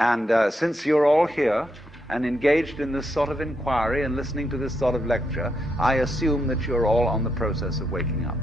And since you're all here and engaged in this sort of inquiry and listening to this sort of lecture, I assume that you're all on the process of waking up.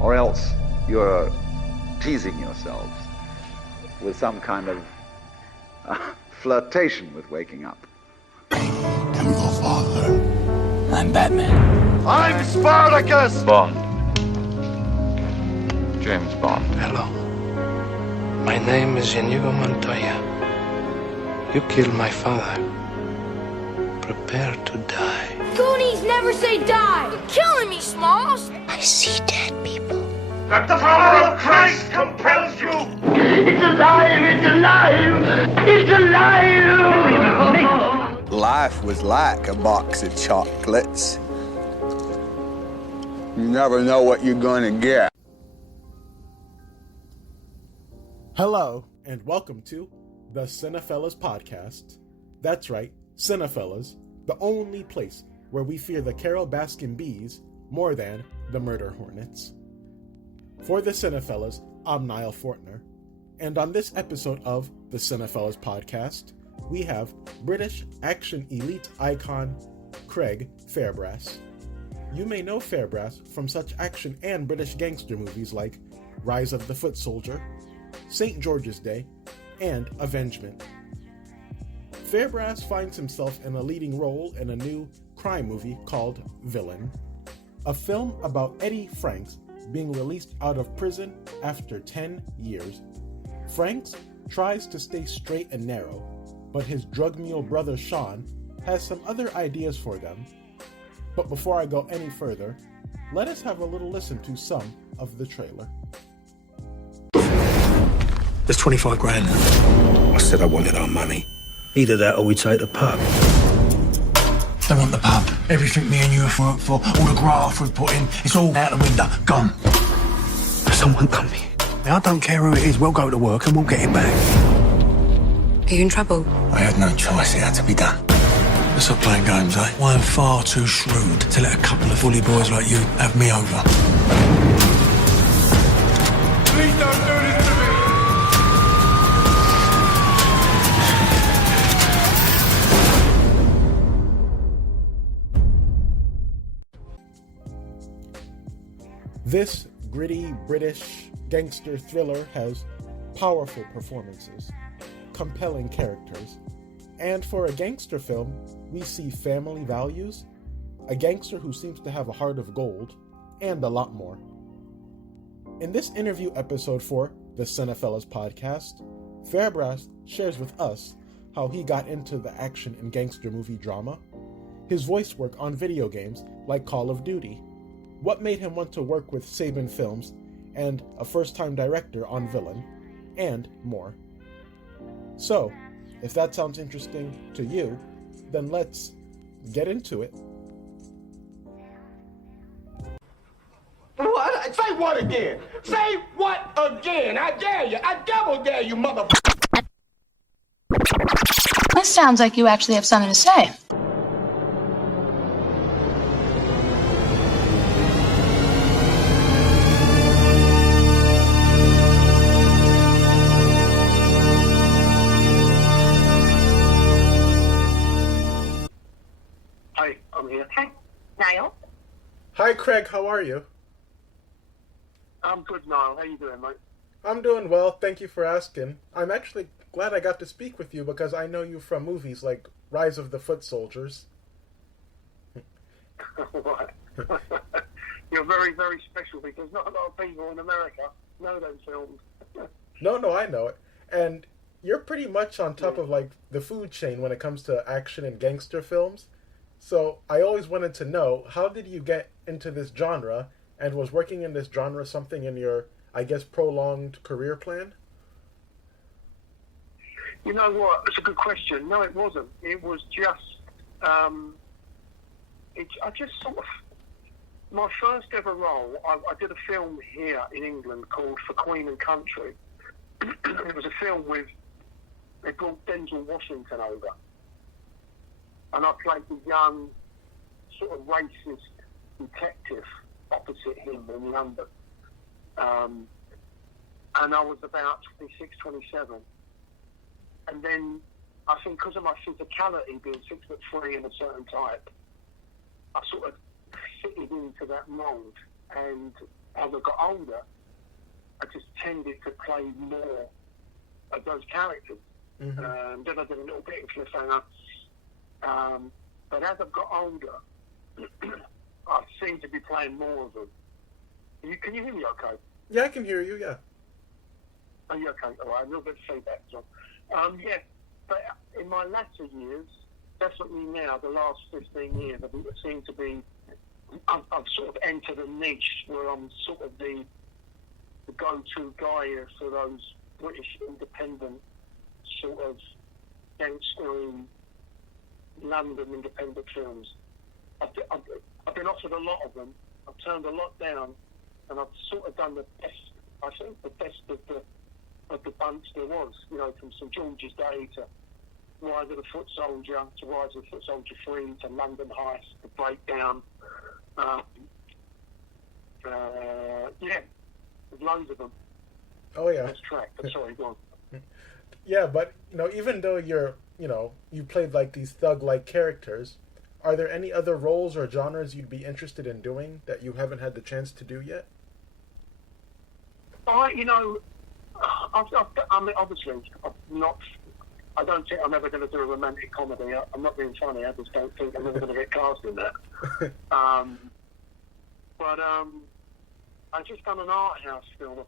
Or else you're teasing yourselves with some kind of flirtation with waking up. Chemical father. I'm Batman. I'm Spartacus! Bond. James Bond. Hello. My name is Inigo Montoya. You killed my father. Prepare to die. Goonies never say die! You're killing me, Smalls! I see dead people. That the power of Christ compels you! It's alive! It's alive! It's alive! Life was like a box of chocolates. You never know what you're gonna get. Hello, and welcome to the Cinephellas Podcast. That's right, Cinephellas, the only place where we fear the Carol Baskin bees more than the murder hornets. For the Cinephellas, I'm Nile Fortner, and on this episode of the Cinephellas Podcast, we have British action elite icon Craig Fairbrass. You may know Fairbrass from such action and British gangster movies like Rise of the Foot Soldier, St. George's Day, and Avengement. Fairbrass finds himself in a leading role in a new crime movie called Villain, a film about Eddie Franks being released out of prison after 10 years. Franks tries to stay straight and narrow, but his drug mule brother Sean has some other ideas for them. But before I go any further, let us have a little listen to some of the trailer. There's 25 grand. I said I wanted our money. Either that or we take the pub. They want the pub. Everything me and you have worked for, all the graft we've put in, it's all out the window. Gone. Someone come here. Now, I don't care who it is. We'll go to work and we'll get it back. Are you in trouble? I had no choice. It had to be done. Let's not playing games, eh? I am far too shrewd to let a couple of bully boys like you have me over. Please don't do this to me! This gritty British gangster thriller has powerful performances, compelling characters, and for a gangster film, we see family values, a gangster who seems to have a heart of gold, and a lot more. In this interview episode for the Cinephellas Podcast, Fairbrass shares with us how he got into the action and gangster movie drama, his voice work on video games like Call of Duty, what made him want to work with Saban Films, and a first-time director on Villain, and more. So, if that sounds interesting to you, then let's get into it. What? Say what again? Say what again? I dare you. I double dare you, motherfucker. That sounds like you actually have something to say. Hi, I'm here. Hi, Niall. Hi Craig, how are you? I'm good, Niall. How you doing, mate? I'm doing well, thank you for asking. I'm actually glad I got to speak with you because I know you from movies like Rise of the Foot Soldiers. You're very, very special because not a lot of people in America know those films. No, I know it. And you're pretty much on top of like the food chain when it comes to action and gangster films. So I always wanted to know, how did you get into this genre, and was working in this genre something in your, I guess, prolonged career plan? You know what? It's a good question. No, it wasn't. It was just, I just sort of, my first ever role, I did a film here in England called For Queen and Country. It was a film they brought Denzel Washington over. And I played the young, sort of racist detective opposite him in London. And I was about 26, 27. And then I think because of my physicality, being 6'3" and a certain type, I sort of fitted into that mould. And as I got older, I just tended to play more of those characters. Mm-hmm. Then I did a little bit in Cliffhanger. But as I've got older, I seem to be playing more of them. Can you hear me okay? Yeah, I can hear you, yeah. Oh, you okay? All right, a little bit of feedback. So. Yeah, but in my latter years, definitely now, the last 15 years, I think it seems to be, I've sort of entered a niche where I'm sort of the go-to guy here for those British independent sort of gangster London independent films. I've been offered a lot of them. I've turned a lot down, and I've sort of done the best. I think the best of the bunch there was. You know, from St George's Day to Rise of the Foot Soldier to Rise of the Foot Soldier 3 to London Heist, The Breakdown. Yeah, there's loads of them. Oh yeah. Let's track. Sorry, go on. Yeah, but even though you played like these thug-like characters, are there any other roles or genres you'd be interested in doing that you haven't had the chance to do yet? I mean, obviously, I don't think I'm ever going to do a romantic comedy. I'm not being funny. I just don't think I'm ever going to get cast in that. But I just done an art house film,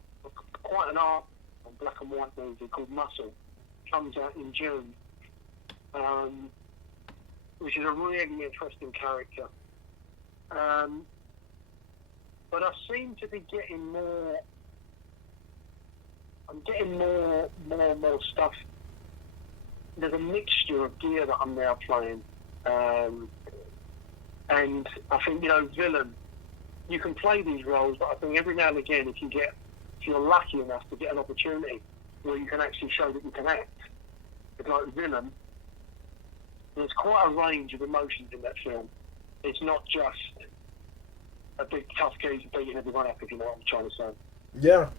quite an art black and white movie called Muscle. Comes out in June, which is a really interesting character. But I seem to be getting more. I'm getting more and more stuff. There's a mixture of gear that I'm now playing, and I think villain. You can play these roles, but I think every now and again, if you're lucky enough to get an opportunity where you can actually show that you can act, it's like villain. There's quite a range of emotions in that film. It's not just a big tough geezer beating everyone up, if you know what I'm trying to say. Yeah,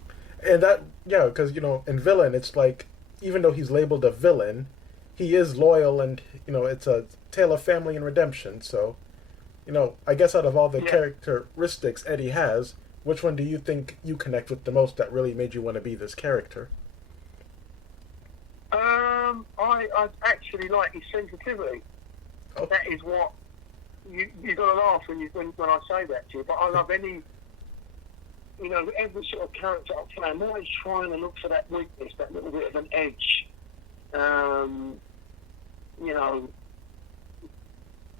and because in villain, it's like even though he's labeled a villain, he is loyal, and it's a tale of family and redemption. So, I guess out of all the characteristics Eddie has, which one do you think you connect with the most that really made you want to be this character? I actually like his sensitivity. Oh. That is what you got to laugh when I say that to you. But I love any, every sort of character I play. I'm always trying to look for that weakness, that little bit of an edge.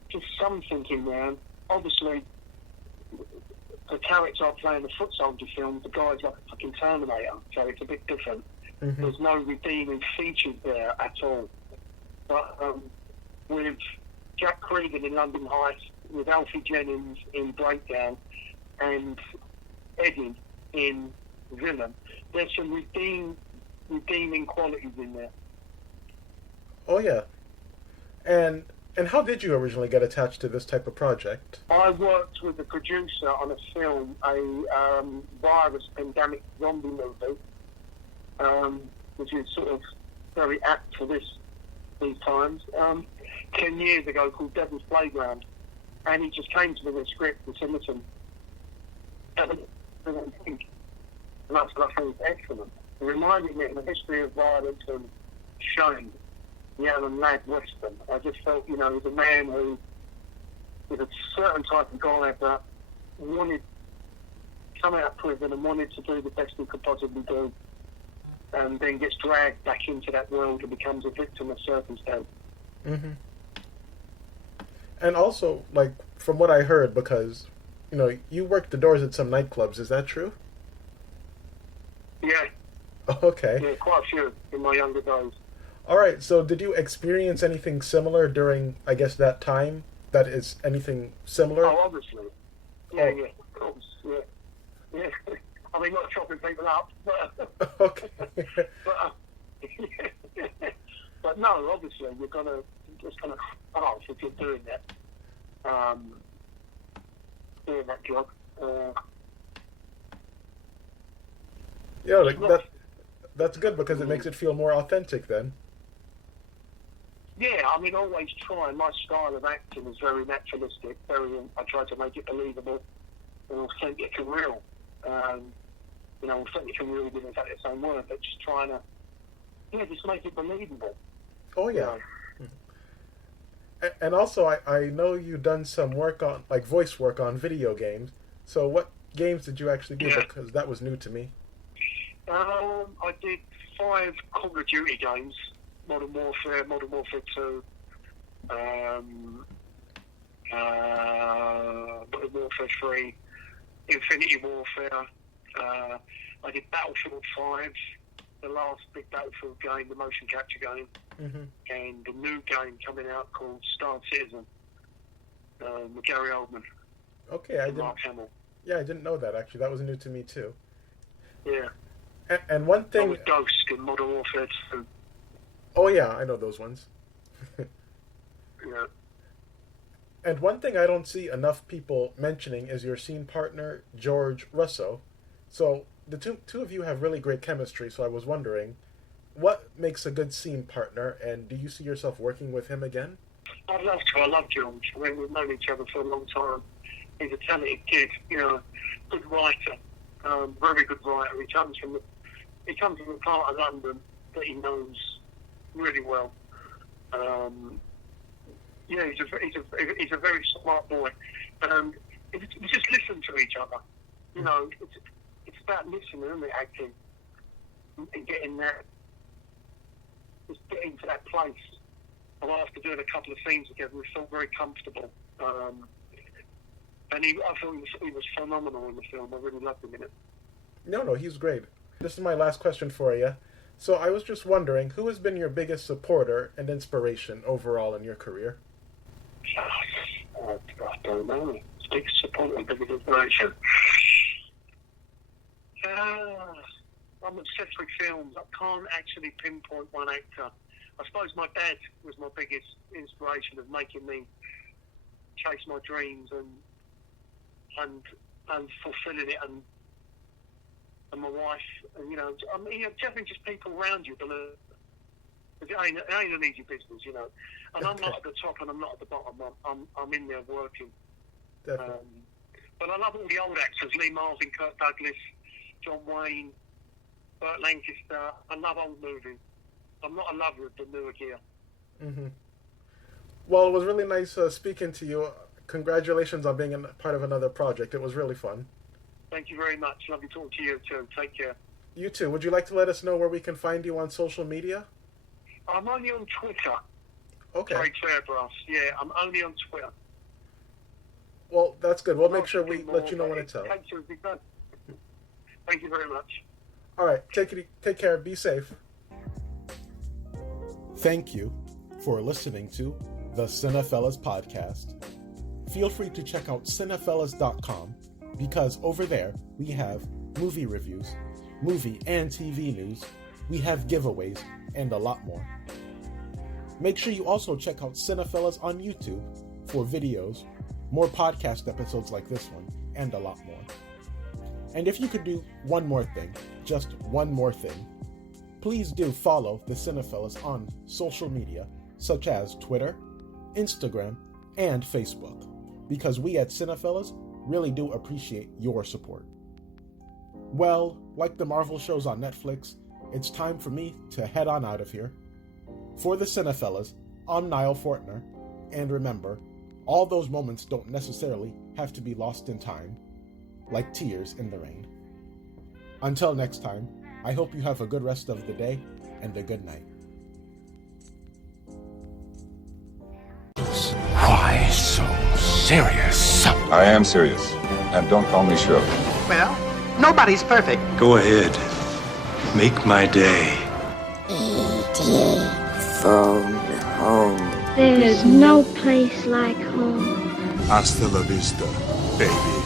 Just something in there. Obviously, the character I play in the Foot Soldier film, the guy's like a fucking Terminator, so it's a bit different. Mm-hmm. There's no redeeming features there at all. But with Jack Cregan in London Heist, with Alfie Jennings in Breakdown, and Eddie in Villain, there's some redeeming qualities in there. Oh yeah. And how did you originally get attached to this type of project? I worked with the producer on a film, a virus pandemic zombie movie, which is sort of very apt for these times. 10 years ago, called Devil's Playground, and he just came to me with a script and said, "Listen, and that's what I think is excellent." It reminded me of the history of violence and shame. The Alan Ladd Western. I just felt, he's a man who was a certain type of guy that wanted to come out of prison and wanted to do the best he could possibly do, and then gets dragged back into that world and becomes a victim of circumstance. Mm-hmm. And also, like, from what I heard, because, you worked the doors at some nightclubs, is that true? Yeah. Okay. Yeah, quite a few in my younger days. All right, so did you experience anything similar during, I guess, that time? That is anything similar? Oh, obviously. Yeah, of course, yeah. I mean, not chopping people up, but... Okay. but no, obviously, you're just gonna cut off if you're doing that. Doing that job. Yeah, like that's good because it makes it feel more authentic then. Yeah, I mean, always try. My style of acting is very naturalistic. I try to make it believable and authentic and real. Authentic and real isn't exactly the same word, but just trying to, just make it believable. Oh, yeah. And also, I know you've done some work on, like, voice work on video games. So what games did you actually do? Because that was new to me. I did 5 Call of Duty games. Modern Warfare 2, Modern Warfare 3, Infinity Warfare. I did Battlefield 5, the last big Battlefield game, the motion capture game, and the new game coming out called Star Citizen, with Gary Oldman. Okay, Mark Hamill. Yeah, I didn't know that, actually. That was new to me, too. Yeah. And one thing... I was Ghost in Modern Warfare 2. Oh, yeah, I know those ones. Yeah. And one thing I don't see enough people mentioning is your scene partner, George Russo. So the two of you have really great chemistry, so I was wondering, what makes a good scene partner, and do you see yourself working with him again? I'd love to. I love George. I mean, we've known each other for a long time. He's a talented kid, good writer, very good writer. He comes from a part of London that he knows really well. He's a very smart boy. We just listen to each other. It's about listening, isn't it, acting, and getting that, just getting to that place. And after doing a couple of scenes together, we felt very comfortable. And I thought he was phenomenal in the film. I really loved him in it. No, he's great. This is my last question for you. So I was just wondering, who has been your biggest supporter and inspiration overall in your career? I don't know. Biggest supporter and biggest inspiration. I'm obsessed with films. I can't actually pinpoint one actor. I suppose my dad was my biggest inspiration of making me chase my dreams and fulfilling it, and my wife, and just people around you. It ain't an easy business, And I'm not at the top and I'm not at the bottom. I'm in there working. But I love all the old actors: Lee Marvin, Kirk Douglas, John Wayne, Burt Lancaster. I love old movies. I'm not a lover of the newer gear. Well, it was really nice speaking to you. Congratulations on being a part of another project. It was really fun. Thank you very much. Lovely talking to you too. Take care. You too. Would you like to let us know where we can find you on social media? I'm only on Twitter. Okay. Craig Fairbrass. Yeah, I'm only on Twitter. Well, that's good. We'll make sure we let you know when it's out. Thank you very much. All right. Take care. Be safe. Thank you for listening to the Cinephellas Podcast. Feel free to check out Cinephellas.com, because over there we have movie reviews, movie and TV news, we have giveaways, and a lot more. Make sure you also check out Cinephellas on YouTube for videos, more podcast episodes like this one, and a lot more. And if you could do one more thing, just one more thing, please do follow the Cinephellas on social media, such as Twitter, Instagram, and Facebook, because we at Cinephellas really do appreciate your support. Well, like the Marvel shows on Netflix, it's time for me to head on out of here. For the Cinephellas, I'm Nile Fortner, and remember, all those moments don't necessarily have to be lost in time, like tears in the rain. Until next time, I hope you have a good rest of the day and a good night. Why so serious? I am serious, and don't call me Shirley. Well, nobody's perfect. Go ahead. Make my day. E.T. Phone home. There's no place like home. Hasta la vista, baby.